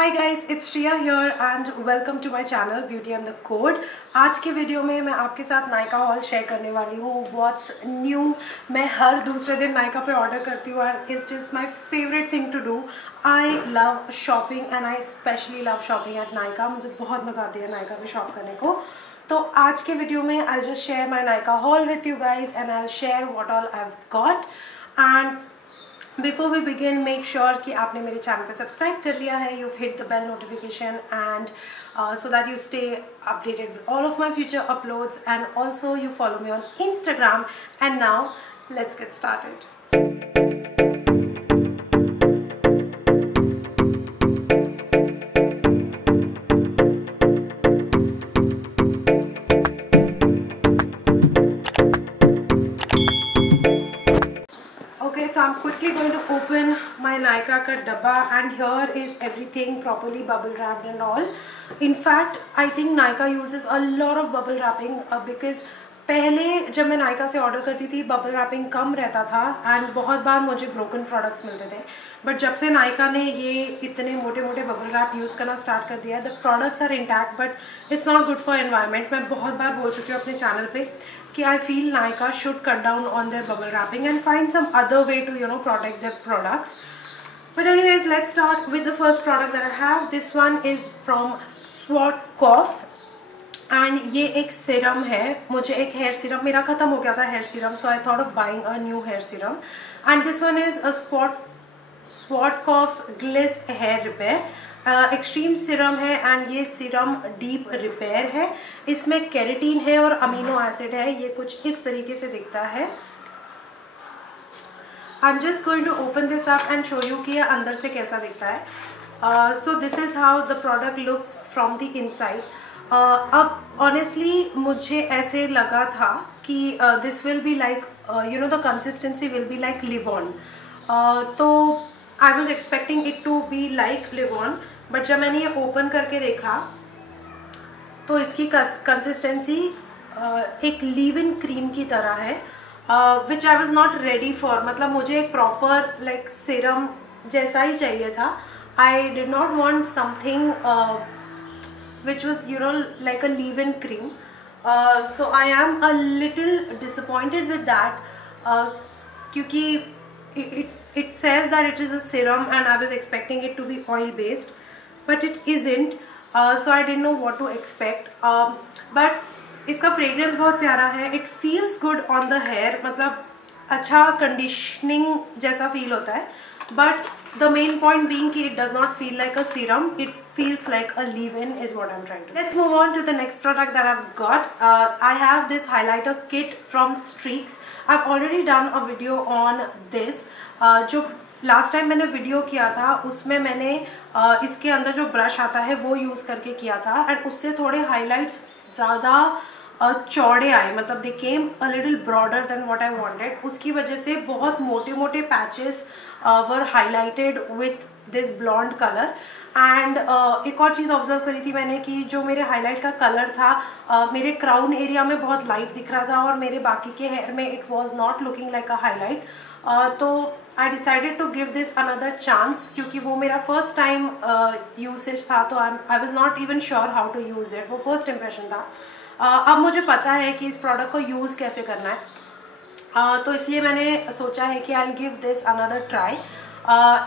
Hi guys, it's Shriya here and welcome to my channel beauty and the code. आज के video में मैं आपके साथ नायका हॉल शेयर करने वाली हूँ। What's new. मैं हर दूसरे दिन नायका पे ऑर्डर करती हूँ and it's just my favourite thing to do. I love shopping and I specially love shopping at Nykaa. मुझे बहुत मज़ा आती है नायका पे शॉप करने को। तो आज के वीडियो में I just share my Nykaa haul with you guys and I share what all I have got. And before we begin, make sure कि आपने मेरे चैनल पे सब्सक्राइब कर लिया है, you've hit the bell notification and so that you stay updated with all of my future uploads, and also you follow me on Instagram. And now let's get started. So I'm quickly going to open my Nykaa ka dabba, and here is everything properly bubble wrapped and all. In fact, I think Nykaa uses a lot of bubble wrapping because पहले जब मैं नायका से order करती थी bubble wrapping कम रहता था and बहुत बार मुझे ब्रोकन प्रोडक्ट्स मिलते थे। बट जब से नायका ने ये इतने मोटे मोटे बबल रैप यूज़ करना स्टार्ट कर दिया, the products are intact but it's not good for environment. मैं बहुत बार बोल चुकी हूँ अपने चैनल पे कि I feel Nykaa should cut down on their bubble wrapping and find some other way to protect their products. But anyways, let's start with the first product that I have. This one is from Schwarzkopf and ये एक serum है। मुझे एक hair serum, मेरा ख़त्म हो गया था hair serum, so I thought of buying a new hair serum and this one is a Schwarzkopf's Gliss hair repair extreme serum है एंड ये सीरम डीप रिपेयर है। इसमें केराटिन है और अमीनो एसिड है। ये कुछ इस तरीके से दिखता है। I am just going to open this up and show you कि ये अंदर से कैसा दिखता है। So this is how the product looks from the inside. अब ऑनेस्टली मुझे ऐसे लगा था कि this will be like the consistency will be like leave on. तो I was expecting it to be like leave on, but जब मैंने ये ओपन करके देखा तो इसकी कंसिस्टेंसी एक लीव-इन क्रीम की तरह है, which I was not ready for. मतलब मुझे एक प्रॉपर लाइक सीरम जैसा ही चाहिए था। I did not want something which was like a leave-in cream. So I am a little disappointed with that क्योंकि it says that it is a serum and I was expecting it to be oil based, but it isn't. So I didn't know what to expect. But इसका fragrance बहुत प्यारा है। It feels good on the hair, मतलब अच्छा conditioning जैसा feel होता है। But the main point being कि it does not feel like a serum, it feels like a leave-in is what I'm trying to say. Let's move on to the next product that I've got. I have this highlighter kit from Streaks. I've already done a video on this. जो last time मैंने video किया था उसमें मैंने इसके अंदर जो brush आता है वो यूज़ करके किया था एंड उससे थोड़े हाईलाइट्स ज़्यादा चौड़े आए, मतलब they came a little broader than what I wanted. उसकी वजह से बहुत मोटे मोटे patches were highlighted with this blonde colour. And एक और चीज़ ऑब्जर्व करी थी मैंने कि जो मेरे हाईलाइट का कलर था मेरे क्राउन एरिया में बहुत लाइट दिख रहा था और मेरे बाकी के हेयर में it was not looking like a highlight. तो I decided to give this another chance क्योंकि वो मेरा फर्स्ट टाइम यूसेज था, तो I was not even sure how to use it. वो फर्स्ट इम्प्रेशन था। अब मुझे पता है कि इस प्रोडक्ट को यूज़ कैसे करना है, तो इसलिए मैंने सोचा है कि I give this another try.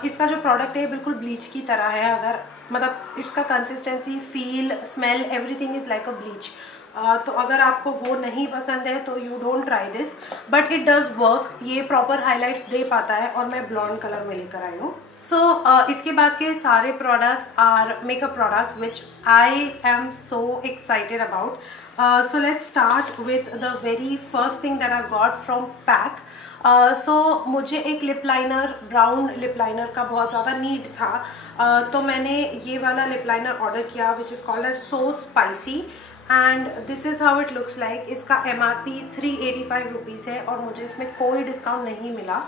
इसका जो प्रोडक्ट है बिल्कुल ब्लीच की तरह है। अगर मतलब इसका consistency, feel, smell, everything is like a bleach. तो अगर आपको वो नहीं पसंद है तो you don't try this, but it does work. ये प्रॉपर हाईलाइट्स दे पाता है और मैं ब्लॉन्ड कलर में लेकर आई हूँ। सो इसके बाद के सारे products are makeup products which I am so excited about. So let's start with the very first thing that I got from PAC. So मुझे एक lip liner, brown lip liner का बहुत ज़्यादा नीड था, तो मैंने ये वाला लिप लाइनर ऑर्डर किया which is called edge so spicy and this is how it looks like. इसका MRP 385 रुपीज़ है और मुझे इसमें कोई डिस्काउंट नहीं मिला।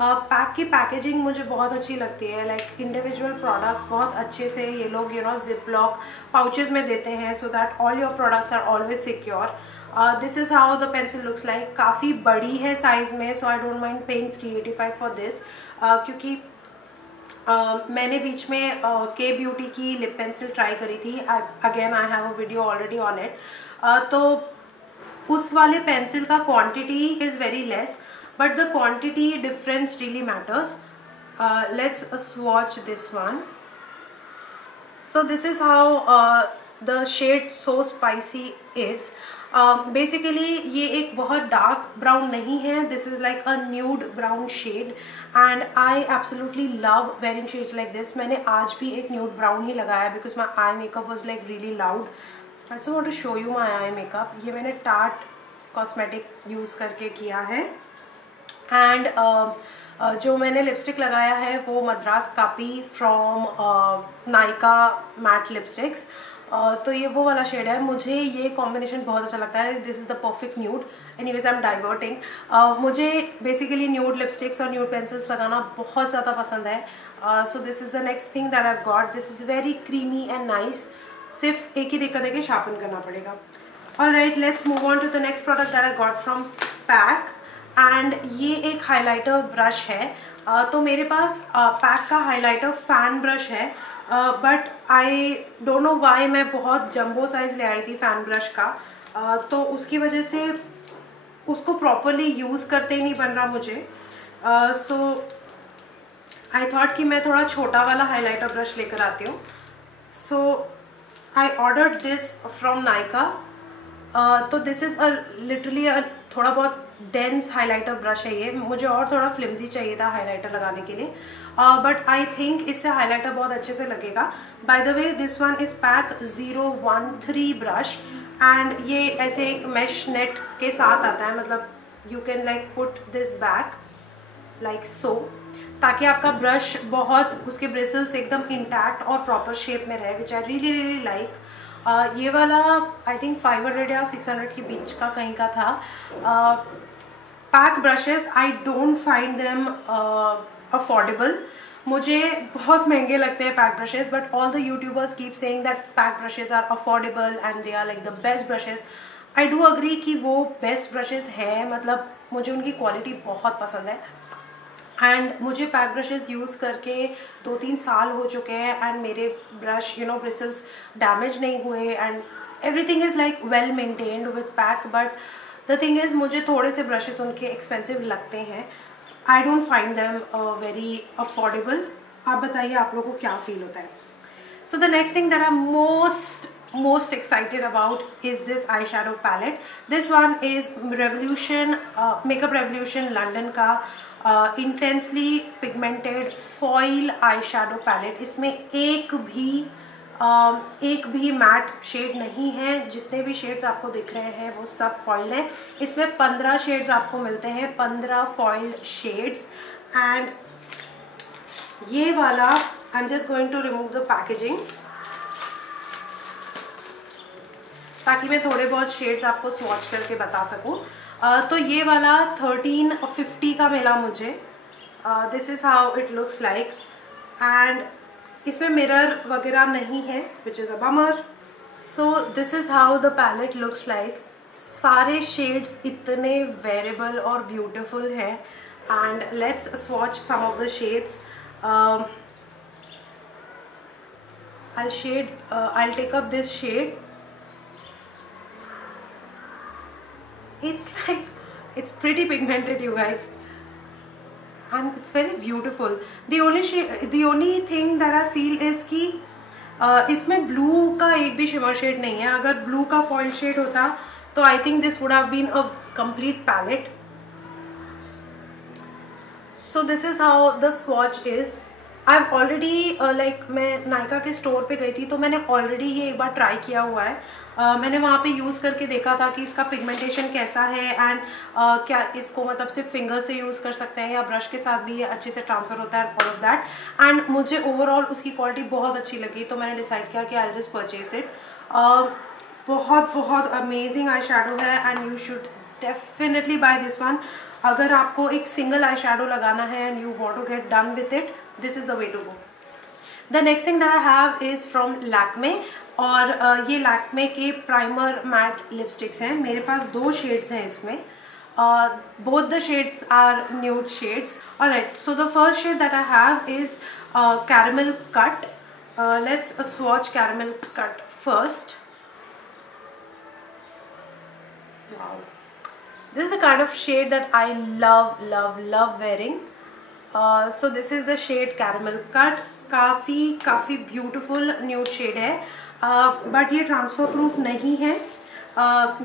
पैक की पैकेजिंग मुझे बहुत अच्छी लगती है, लाइक इंडिविजुअल प्रोडक्ट्स बहुत अच्छे से ये लोग जिप लॉक पाउचेज में देते हैं so that all your products are always secure. This is how the pencil looks like. काफ़ी बड़ी है साइज़ में, so I don't mind paying 385 for this, क्योंकि मैंने बीच में के ब्यूटी की लिप पेंसिल ट्राई करी थी. Again I have a video already on it. तो उस वाले पेंसिल का quantity is very less, but the quantity difference really matters. Let's swatch this one. So this is how the shade So Spicy is. Basically ये एक बहुत dark brown नहीं है. This is like a nude brown shade and I absolutely love wearing shades like this. मैंने आज भी एक nude brown ही लगाया because my eye makeup was like really loud. I just want to show you my eye makeup. ये मैंने tart cosmetic use करके किया है. एंड जो मैंने लिपस्टिक लगाया है वो Madras copy from Nykaa matte lipsticks. तो ये वो वाला शेड है. मुझे ये कॉम्बिनेशन बहुत अच्छा लगता है. This is the perfect nude. Anyways I am diverting. मुझे बेसिकली न्यूड लिपस्टिक्स और न्यूड पेंसिल्स लगाना बहुत ज़्यादा पसंद है. So this is the next thing that I got. This is very creamy and nice. सिर्फ एक ही दिक्कत है कि शार्पन करना पड़ेगा. Alright, let's move on to the next product that I got from PAC. And ये एक हाइलाइटर ब्रश है. तो मेरे पास पैक का हाइलाइटर फैन ब्रश है, but I don't know why मैं बहुत जंबो साइज़ ले आई थी फैन ब्रश का. तो उसकी वजह से उसको प्रॉपरली यूज़ करते ही नहीं बन रहा मुझे. सो आई थॉट कि मैं थोड़ा छोटा वाला हाइलाइटर ब्रश लेकर आती हूँ. So I ordered this from Nykaa. तो दिस इज़ लिटरली थोड़ा बहुत डेंस हाइलाइटर ब्रश है ये. मुझे और थोड़ा फ्लिम्जी चाहिए था हाइलाइटर लगाने के लिए, बट आई थिंक इससे हाइलाइटर बहुत अच्छे से लगेगा. By the way this one is pack 013 brush and ये ऐसे एक मैश नेट के साथ आता है. मतलब you can like put this back like so, ताकि आपका ब्रश बहुत उसके ब्रिसल्स एकदम इंटैक्ट और प्रॉपर शेप में रहे, विच आई रियली रियली लाइक. ये वाला आई थिंक 500 या 600 के बीच का कहीं का था. PAC brushes I don't find them affordable. मुझे बहुत महंगे लगते हैं PAC brushes, but all the YouTubers keep saying that PAC brushes are affordable and they are like the best brushes. I do agree कि वो बेस्ट ब्रशेस हैं. मतलब मुझे उनकी क्वालिटी बहुत पसंद है एंड मुझे पैक ब्रशेस यूज़ करके 2-3 साल हो चुके हैं एंड मेरे ब्रश ब्रिसल्स डैमेज नहीं हुए and everything is like well maintained with pack. But the thing is मुझे थोड़े से ब्रशेस उनके एक्सपेंसिव लगते हैं. आई don't find them very affordable. आप बताइए आप लोगों को क्या फील होता है. So the next thing that I am most excited about is this eyeshadow palette. This one is Revolution Makeup Revolution London का intensely pigmented foil eye shadow palette. इसमें एक भी मैट शेड नहीं है. जितने भी शेड्स आपको दिख रहे हैं वो सब फॉइल हैं. इसमें 15 शेड्स आपको मिलते हैं, 15 फॉइल्ड शेड्स. एंड ये वाला I am just going to remove the packaging ताकि मैं थोड़े बहुत शेड्स आपको स्वॉच करके बता सकूं. तो ये वाला 1350 का मिला मुझे. This is how it looks like and इसमें मिरर वगैरह नहीं है, which is a bummer. So this is how the palette looks like. सारे शेड्स इतने वेरेबल और ब्यूटिफुल हैं. And let's swatch some of the shades. I'll take up this shade. It's pretty pigmented, you guys, and it's very beautiful. The only thing that I feel is कि इसमें blue का एक भी shimmer shade नहीं है. अगर blue का foil shade होता तो I think this would have been a complete palette. So this is how the swatch is. I have already मैं नायका के स्टोर पे गई थी तो मैंने ऑलरेडी ये एक बार ट्राई किया हुआ है. मैंने वहाँ पे यूज़ करके देखा था कि इसका पिगमेंटेशन कैसा है एंड क्या इसको मतलब सिर्फ फिंगर से यूज़ कर सकते हैं या ब्रश के साथ भी ये अच्छे से ट्रांसफ़र होता है, ऑल ऑफ दैट. एंड मुझे ओवरऑल उसकी क्वालिटी बहुत अच्छी लगी तो मैंने डिसाइड किया कि आई जस्ट परचेज इट. बहुत अमेजिंग आई शेडो है and you should definitely buy this one. अगर आपको एक सिंगल आई शेडो लगाना है and you want to get done with it, this is the way to go. The next thing that I have is from Lakme. और ये लैक्मे के primer matte lipsticks हैं. मेरे पास 2 शेड्स हैं इसमें. both the shades are nude shades. Alright, so the first shade that I have is caramel cut. Let's swatch caramel cut first. Wow, this is the kind of shade that I love wearing. So this is the shade caramel cut. काफ़ी beautiful nude shade है, but ये transfer proof नहीं है.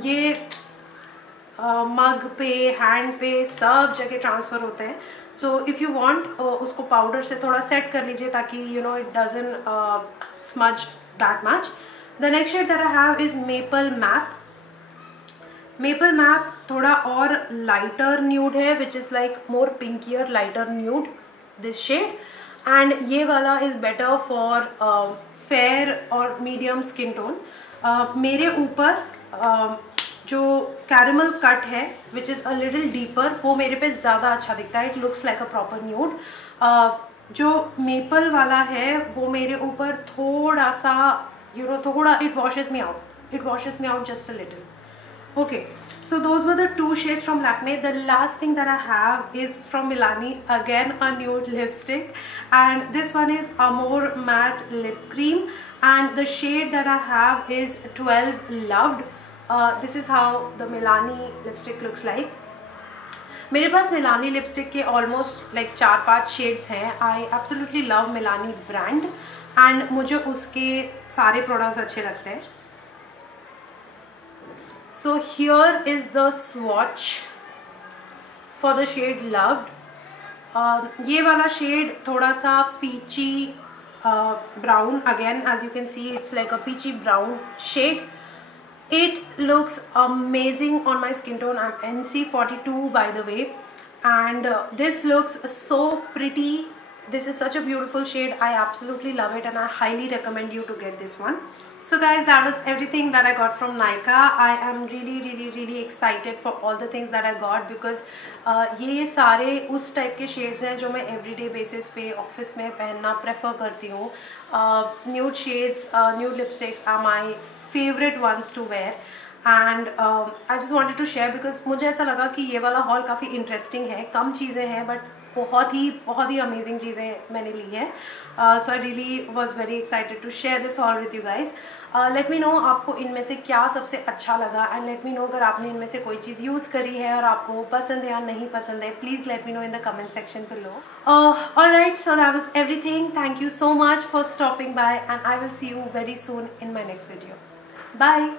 ये मग पे, hand पे, सब जगह ट्रांसफ़र होते हैं. सो इफ़ यू वांट उसको पाउडर से थोड़ा सेट कर लीजिए ताकि you know it doesn't smudge that much. The next shade that I have is maple map. Maple map थोड़ा और लाइटर न्यूड है, which is like more pinkier lighter nude, this shade. And ये वाला is better for fair और medium skin tone. मेरे ऊपर जो caramel cut है which is a little deeper, वो मेरे पे ज़्यादा अच्छा दिखता है. It looks like a proper nude. जो मेपल वाला है वो मेरे ऊपर थोड़ा सा थोड़ा it washes me out just a little. Okay, so those were the two shades from Lakme. The last thing that I have is from Milani, again a nude lipstick, and this one is Amore Matte Lip Cream, and the shade that I have is 12 Loved. This is how the Milani lipstick looks like. मेरे पास Milani lipstick के almost like 4-5 shades हैं. I absolutely love Milani brand and मुझे उसके सारे products अच्छे लगते हैं. So here is the swatch for the shade Loved. ये वाला शेड थोड़ा सा peachy brown, again as you can see it's like a peachy brown shade. It looks amazing on my skin tone. I'm NC42 by the way, and this looks so pretty. This is such a beautiful shade. I absolutely love it and I highly recommend you to get this one. So guys, that was everything that I got from Nykaa. I am really excited for all the things that I got because ये सारे उस type के shades हैं जो मैं everyday basis पे office में पहनना प्रेफर करती हूँ. Nude shades, nude lipsticks are my favourite ones to wear and I just wanted to share because मुझे ऐसा लगा कि ये वाला हॉल काफ़ी इंटरेस्टिंग है. कम चीज़ें हैं बट बहुत ही अमेजिंग चीज़ें मैंने ली है. So I really was very excited to share this haul with you guys. Let me know आपको इनमें से क्या सबसे अच्छा लगा एंड लेट मी नो अगर आपने इनमें से कोई चीज़ यूज़ करी है और आपको पसंद है या नहीं पसंद है. Please let me know in the comment section below. Alright, so that was everything. Thank you so much for stopping by and I will see you very soon in my next video. Bye.